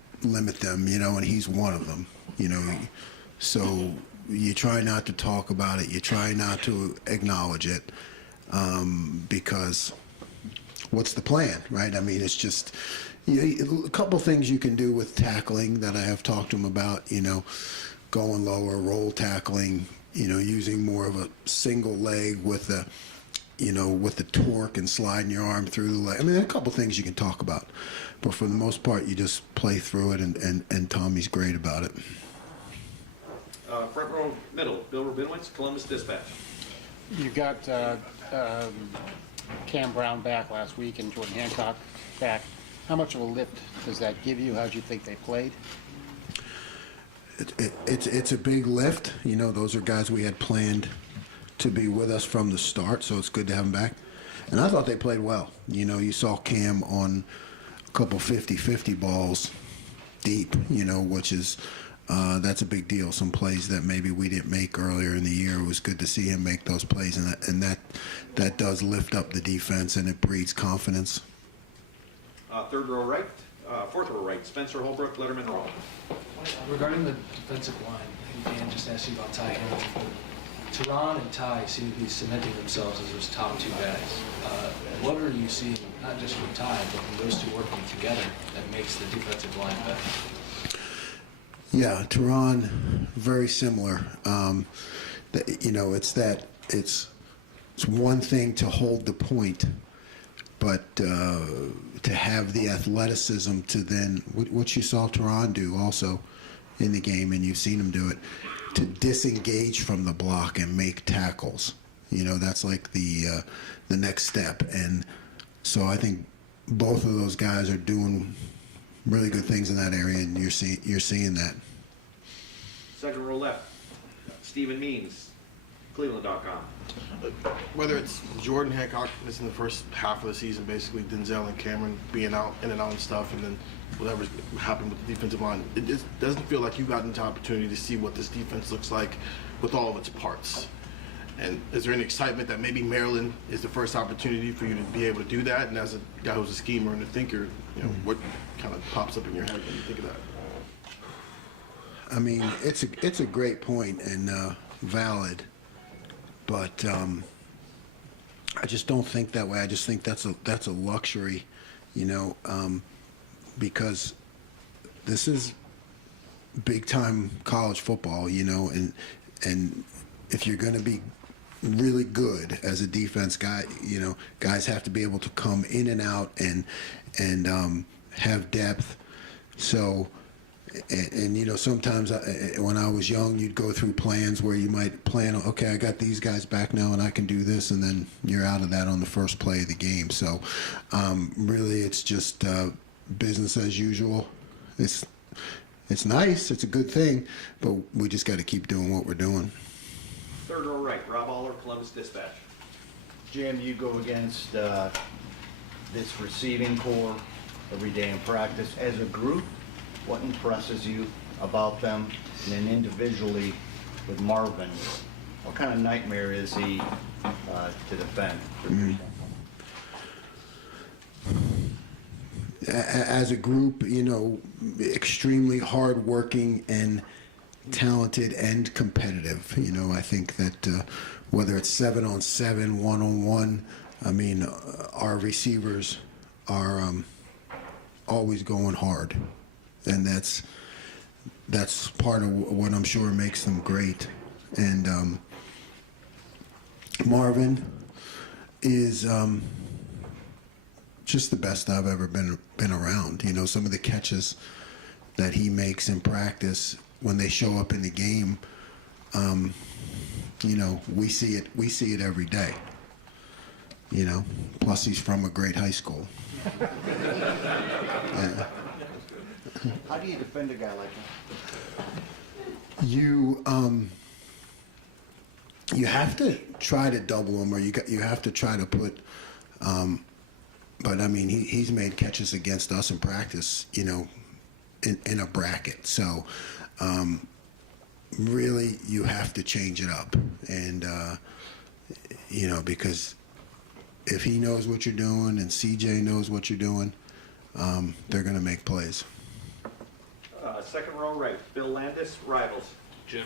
them, and he's one of them, So you try not to talk about it. You try not to acknowledge it because what's the plan, right? I mean, it's just a couple things you can do with tackling that I have talked to him about, going lower, roll tackling, using more of a single leg with the, with the torque and sliding your arm through the leg. I mean, there are a couple things you can talk about, but for the most part, you just play through it, and Tommy's great about it. Front row middle, Bill Rabinowitz, Columbus Dispatch. You got Cam Brown back last week and Jordan Hancock back. How much of a lift does that give you? How do you think they played? It's a big lift. Those are guys we had planned to be with us from the start, so it's good to have them back. And I thought they played well. You saw Cam on a couple 50-50 balls deep, which is that's a big deal. Some plays that maybe we didn't make earlier in the year. It was good to see him make those plays, and that does lift up the defense, and it breeds confidence. Third row right, fourth row right, Spencer Holbrook, Letterman Roll. Regarding the defensive line, I think Dan just asked you about Ty Hamilton. Teron and Ty seem to be cementing themselves as those top two guys. What are you seeing, not just from Ty, but from those two working together, that makes the defensive line better? Yeah, Teron, very similar. It's one thing to hold the point, but to have the athleticism to then, what you saw Teron do also in the game, and you've seen him do it, to disengage from the block and make tackles. That's like the next step. And so I think both of those guys are doing really good things in that area, and you're seeing that. Second row left, Stephen Means, Cleveland.com. Whether it's Jordan Hancock missing the first half of the season, basically Denzel and Cameron being out in and out and stuff, and then whatever's happened with the defensive line, it just doesn't feel like you've gotten the opportunity to see what this defense looks like with all of its parts. And is there any excitement that maybe Maryland is the first opportunity for you to be able to do that? And as a guy who's a schemer and a thinker, what kind of pops up in your head when you think of that? I mean, it's a great point and valid, but I just don't think that way. I just think that's a luxury, because this is big time college football, and if you're going to be really good as a defense guy, guys have to be able to come in and out and have depth. So. And sometimes when I was young, you'd go through plans where you might plan, okay, I got these guys back now and I can do this, and then you're out of that on the first play of the game. So really it's just business as usual. It's nice, it's a good thing, but we just got to keep doing what we're doing. Third row right, Rob Aller, Columbus Dispatch. Jim, you go against this receiving core every day in practice. As a group, what impresses you about them? And then individually with Marvin, what kind of nightmare is he to defend? As a group, extremely hardworking and talented and competitive. I think that whether it's 7-on-7, 1-on-1, I mean, our receivers are always going hard. And that's part of what I'm sure makes them great. And Marvin is just the best I've ever been around. Some of the catches that he makes in practice when they show up in the game, we see it every day. Plus he's from a great high school. Yeah. How do you defend a guy like that? You have to try to double him, or you have to try to put but I mean, he's made catches against us in practice, you know, in a bracket. So, really, you have to change it up, and you know, because if he knows what you're doing and CJ knows what you're doing, they're going to make plays. Second row right, Bill Landis, Rivals. Jim,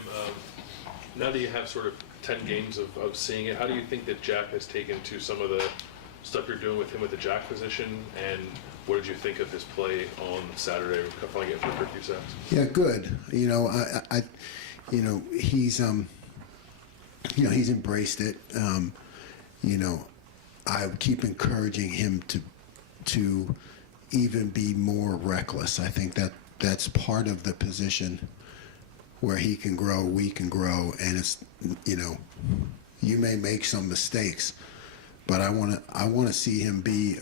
now that you have sort of 10 games of seeing it, how do you think that Jack has taken to some of the stuff you're doing with him with the jack position, and what did you think of his play on Saturday, finally getting for a few sacks? Yeah, good. You know, I you know, he's embraced it. You know, I keep encouraging him to even be more reckless. I think that's part of the position where he can grow, we can grow, and it's, you know, you may make some mistakes, but I want to see him be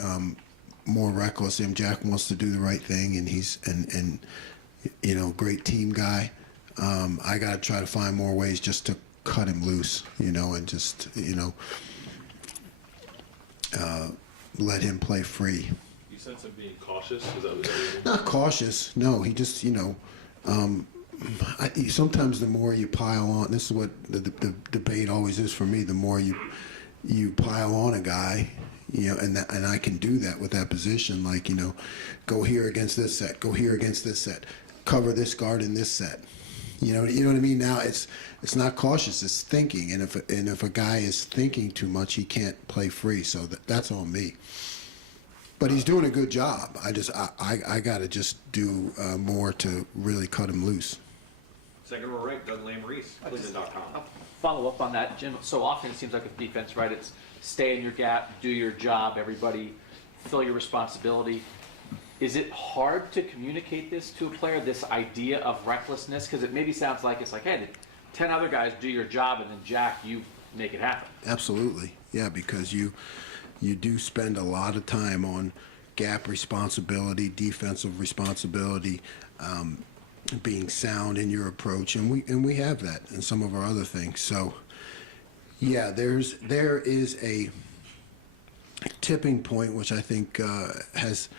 more reckless. And Jack wants to do the right thing, and he's and you know, great team guy. I got to try to find more ways just to cut him loose, you know, and just, you know, let him play free. You sense him being cautious? Is that Not cautious. No, he just, you know, sometimes the more you pile on, this is what the debate always is for me, the more you pile on a guy, you know, and I can do that with that position, like, you know, go here against this set, go here against this set, cover this guard in this set. You know what I mean? Now it's not cautious, it's thinking, and if a guy is thinking too much, he can't play free. So that's on me. But he's doing a good job. I got to just do more to really cut him loose. Second row right, Doug Lamreese, Cleveland.com. Follow up on that, Jim. So often it seems like with defense, right, it's stay in your gap, do your job, everybody fill your responsibility. Is it hard to communicate this to a player, this idea of recklessness? Because it maybe sounds like it's like, hey, 10 other guys do your job, and then Jack, you make it happen. Absolutely, yeah, because you do spend a lot of time on gap responsibility, defensive responsibility, being sound in your approach, and we have that in some of our other things. So, yeah, there is a tipping point, which I think has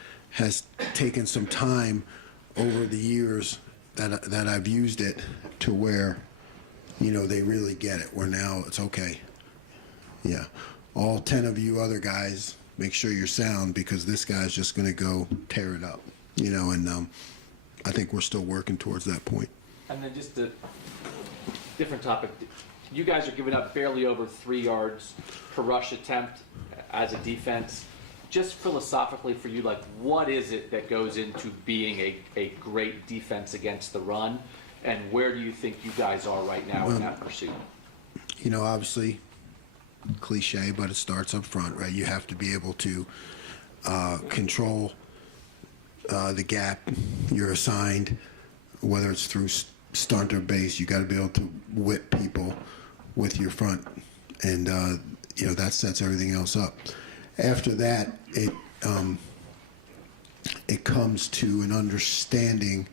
taken some time over the years that I've used it to where, you know, they really get it, where now it's okay. Yeah. All 10 of you other guys, make sure you're sound, because this guy's just going to go tear it up, you know, and I think we're still working towards that point. And then just a different topic. You guys are giving up barely over 3 yards per rush attempt as a defense. Just philosophically for you, like, what is it that goes into being a great defense against the run, and where do you think you guys are right now in that pursuit? You know, obviously, cliche, but it starts up front, right? You have to be able to control the gap you're assigned, whether it's through stunt or base. You got to be able to whip people with your front, and you know, that sets everything else up. After that, it comes to an understanding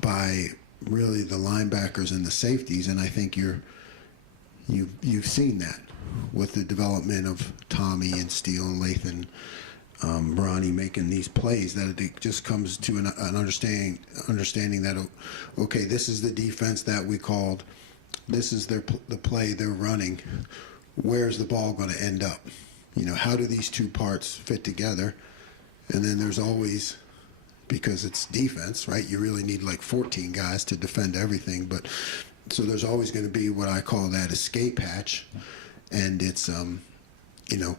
by really the linebackers and the safeties, and I think you've seen that with the development of Tommy and Steele and Lathan, Ronnie making these plays, that it just comes to an understanding that, okay, this is the defense that we called, this is the play they're running, where's the ball going to end up? You know, how do these two parts fit together? And then there's always, because it's defense, right? You really need like 14 guys to defend everything. But so there's always going to be what I call that escape hatch. And it's, you know,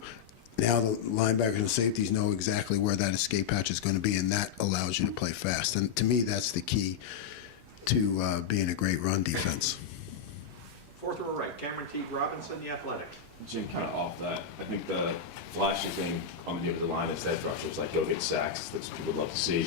now the linebackers and safeties know exactly where that escape hatch is going to be, and that allows you to play fast. And to me, that's the key to being a great run defense. Fourth row right, Cameron Teague Robinson, The Athletic. Jim, kind of off that, I think the last year thing on the defensive line is edge rush was like go get sacks. That's what people would love to see.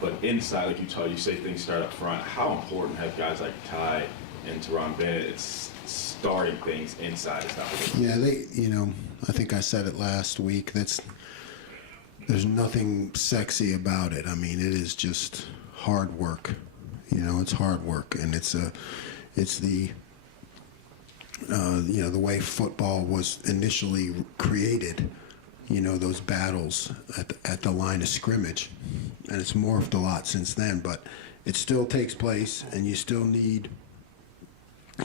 But inside, like you say things start up front. How important have guys like Ty and Teron Bennett? It's starting things inside. It's not really. Yeah, you know, I think I said it last week. There's nothing sexy about it. I mean, it is just hard work. You know, it's hard work, and it's the you know, the way football was initially created, those battles at the line of scrimmage. And it's morphed a lot since then, but it still takes place, and you still need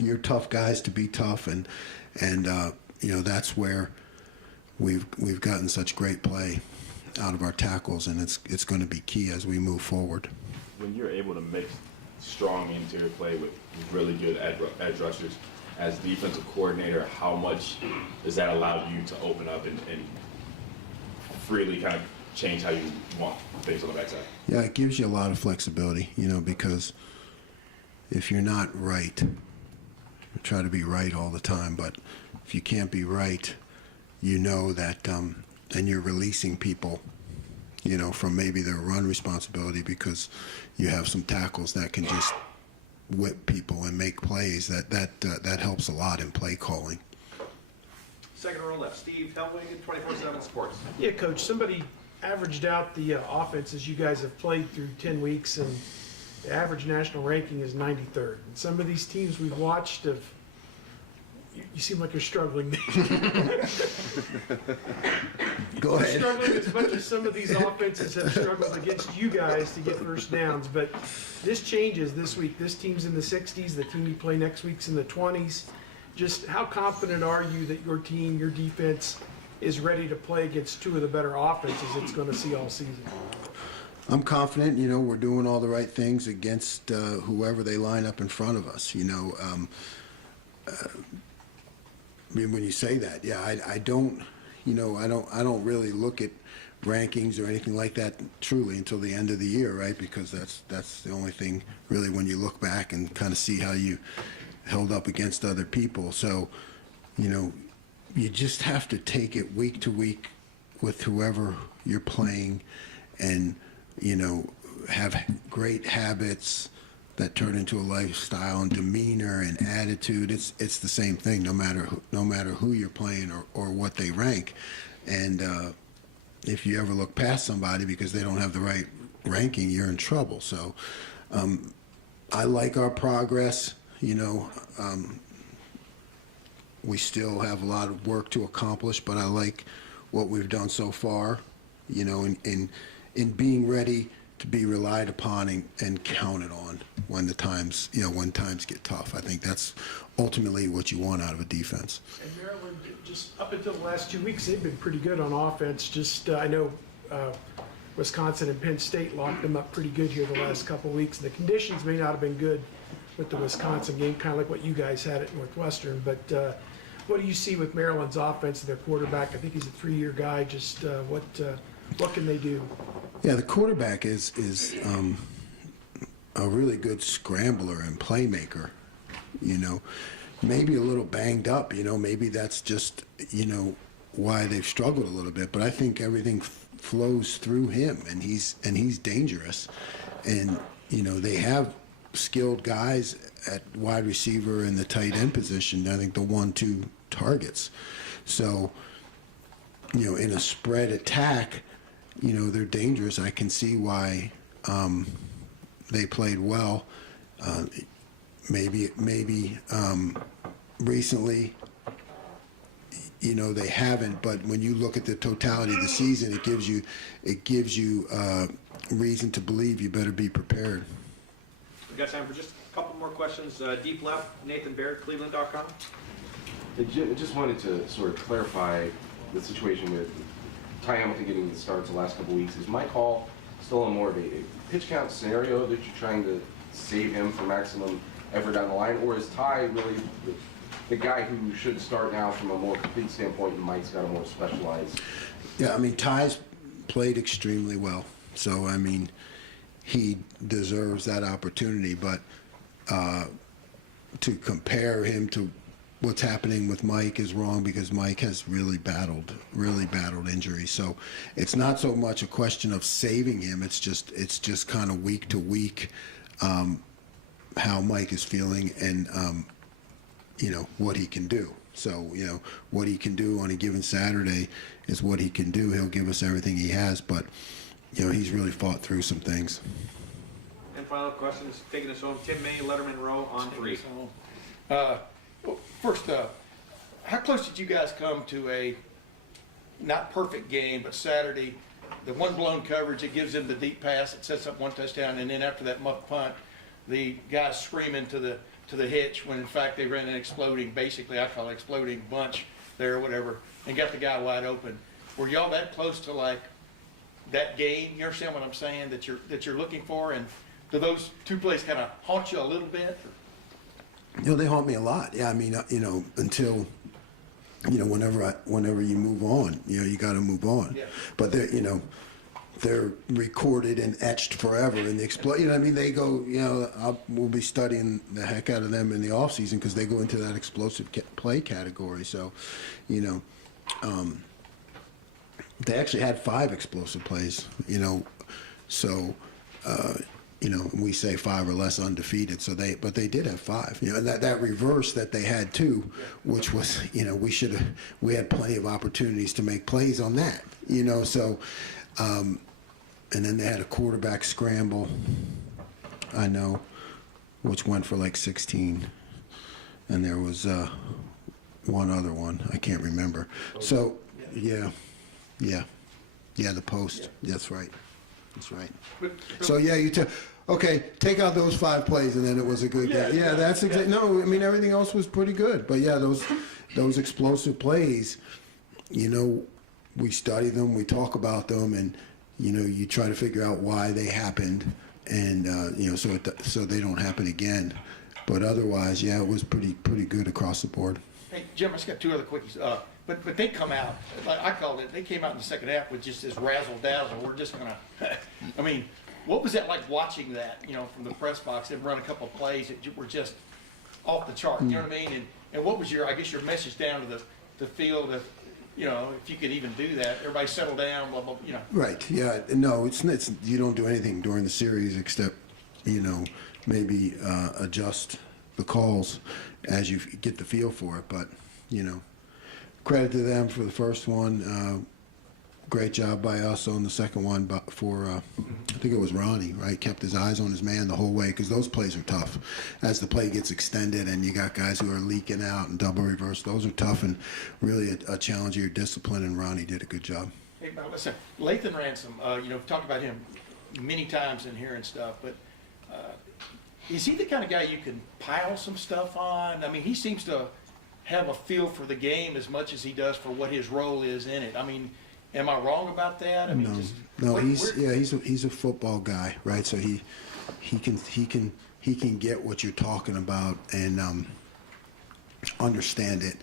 your tough guys to be tough, and that's where we've gotten such great play out of our tackles, and it's going to be key as we move forward. When you're able to mix strong interior play with really good edge rushers, as defensive coordinator, how much does that allow you to open up and freely kind of change how you want things on the backside? Yeah, it gives you a lot of flexibility, because if you're not right, you try to be right all the time, but if you can't be right, that, and you're releasing people, from maybe their run responsibility because you have some tackles that can just whip people and make plays, that helps a lot in play calling. Second row left, Steve Helwig, 24/7 Sports. Yeah, Coach, somebody averaged out the offenses you guys have played through 10 weeks, and the average national ranking is 93rd. And some of these teams we've watched have, you seem like you're struggling. Go ahead. Struggling as much as some of these offenses have struggled against you guys to get first downs, but this changes this week. This team's in the 60s, the team you play next week's in the 20s. Just how confident are you that your team, your defense, is ready to play against two of the better offenses it's going to see all season? I'm confident, we're doing all the right things against whoever they line up in front of us, when you say that, yeah, I don't really look at rankings or anything like that truly until the end of the year, right? Because that's the only thing really when you look back and kind of see how you held up against other people. So, you just have to take it week to week with whoever you're playing, and have great habits that turn into a lifestyle, and demeanor and attitude. It's the same thing no matter who you're playing or what they rank. And if you ever look past somebody because they don't have the right ranking, you're in trouble. So I like our progress. We still have a lot of work to accomplish, but I like what we've done so far, in being ready to be relied upon and counted on when times get tough. I think that's ultimately what you want out of a defense. And Maryland, just up until the last 2 weeks, they've been pretty good on offense. Just I know Wisconsin and Penn State locked them up pretty good here the last couple of weeks. The conditions may not have been good with the Wisconsin game, kind of like what you guys had at Northwestern. But what do you see with Maryland's offense and their quarterback? I think he's a 3-year guy. Just what can they do? Yeah, the quarterback is a really good scrambler and playmaker. Maybe a little banged up. Maybe that's just why they've struggled a little bit. But I think everything flows through him, and he's dangerous. And they have skilled guys at wide receiver and the tight end position. I think the 1-2 targets. So in a spread attack, they're dangerous. I can see why they played well. Maybe recently, they haven't. But when you look at the totality of the season, it gives you reason to believe you better be prepared. We've got time for just a couple more questions. Deep left, Nathan Baird, Cleveland.com. I just wanted to sort of clarify the situation with Ty Hamilton getting the starts the last couple of weeks. Is Mike Hall still on more of a pitch count scenario that you're trying to save him for maximum effort down the line? Or is Ty really the guy who should start now from a more complete standpoint, and Mike's got a more specialized? Yeah, Ty's played extremely well. So, he deserves that opportunity. But to compare him to what's happening with Mike is wrong, because Mike has really battled injuries. So it's not so much a question of saving him. It's just kind of week to week how Mike is feeling and what he can do. So what he can do on a given Saturday is what he can do. He'll give us everything he has, but he's really fought through some things. And final questions, taking us home, Tim May, Letterman Row on 3. Well, first, how close did you guys come to a not perfect game, but Saturday, the one blown coverage, it gives them the deep pass, it sets up one touchdown, and then after that muff punt, the guys screaming to the hitch when in fact they ran an exploding, basically I call it exploding bunch there or whatever, and got the guy wide open. Were y'all that close to like that game? You understand what I'm saying, that you're looking for? And do those two plays kind of haunt you a little bit? You know, they haunt me a lot. Yeah, I mean, you know, until, you know, whenever you move on, you know, you got to move on. Yeah. But they're, you know, they're recorded and etched forever in the you know what I mean? They go, you know, we'll be studying the heck out of them in the off season because they go into that explosive play category. So, you know, they actually had 5 explosive plays, you know, so, you know, we say 5 or less undefeated. So but they did have 5. You know, and that reverse that they had too, which was, you know, we had plenty of opportunities to make plays on that. You know, so, and then they had a quarterback scramble, I know, which went for like 16, and there was one other one I can't remember. So, yeah, the post. That's right. That's right. So yeah, okay, take out those 5 plays, and then it was a good game. Yeah, that's exactly. No, I mean everything else was pretty good, but yeah, those explosive plays, you know, we study them, we talk about them, and you know, you try to figure out why they happened, and you know, so they don't happen again. But otherwise, yeah, it was pretty good across the board. Hey, Jim, I just got 2 other quickies. But they come out, like I called it, they came out in the second half with just this razzle-dazzle. We're just going to, I mean, what was that like watching that, you know, from the press box? They've run a couple of plays that were just off the chart, you know what I mean? And what was your message down to the field of, you know, if you could even do that, everybody settle down, blah, blah, you know. Right, yeah, no, it's you don't do anything during the series except, you know, maybe adjust the calls as you get the feel for it, but, you know. Credit to them for the first one. Great job by us on the second one. But I think it was Ronnie, right? Kept his eyes on his man the whole way because those plays are tough. As the play gets extended and you got guys who are leaking out and double reverse, those are tough and really a challenge of your discipline. And Ronnie did a good job. Hey, now listen, Lathan Ransom. You know, we've talked about him many times in here and stuff, but is he the kind of guy you can pile some stuff on? I mean, he seems to have a feel for the game as much as he does for what his role is in it. I mean, am I wrong about that? I mean, he's a football guy, right? So he can get what you're talking about and understand it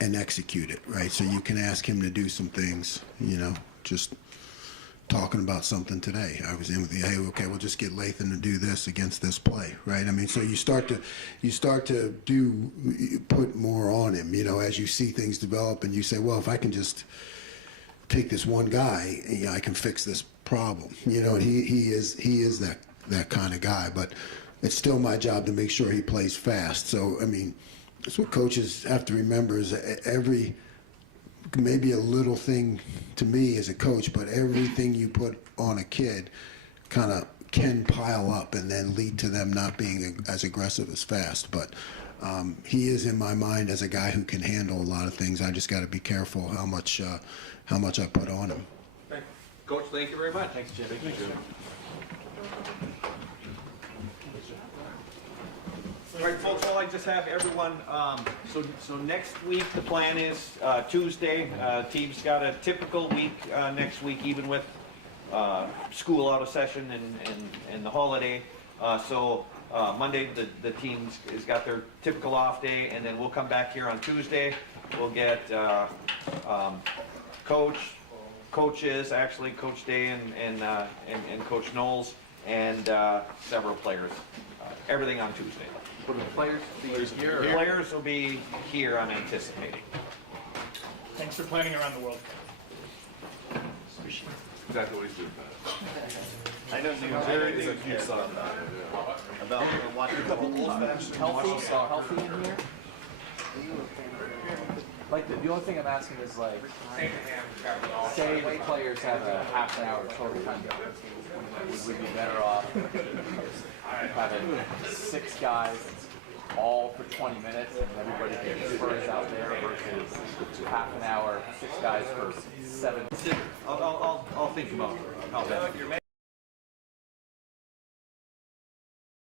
and execute it, right? So you can ask him to do some things, you know, just talking about something today. I was in with hey, okay, we'll just get Lathan to do this against this play, right? I mean, so you start to put more on him, you know, as you see things develop, and you say, well, if I can just take this one guy, you know, I can fix this problem, you know. And he is that kind of guy, but it's still my job to make sure he plays fast. So I mean, that's what coaches have to remember is maybe a little thing to me as a coach, but everything you put on a kid kind of can pile up and then lead to them not being as aggressive as fast. But he is in my mind as a guy who can handle a lot of things. I just got to be careful how much I put on him. Coach, thank you very much. Thanks, Jim. Thank you. All right, folks, well, I just have everyone, so next week, the plan is Tuesday. Team's got a typical week next week, even with school out of session and the holiday. So Monday, the team has got their typical off day, and then we'll come back here on Tuesday. We'll get coaches, actually, Coach Day and Coach Knowles, and several players. Everything on Tuesday. Will the players be here? The players will be here, I'm anticipating. Thanks for planning around the World Cup. Exactly what he's doing. I know you very about watching a couple old-fashioned Healthy in here? Like the only thing I'm asking is like, say the players have a half an hour total time, would we be better off having 6 guys all for 20 minutes and everybody gets spurs out there versus half an hour, 6 guys for 7. I'll think about how that.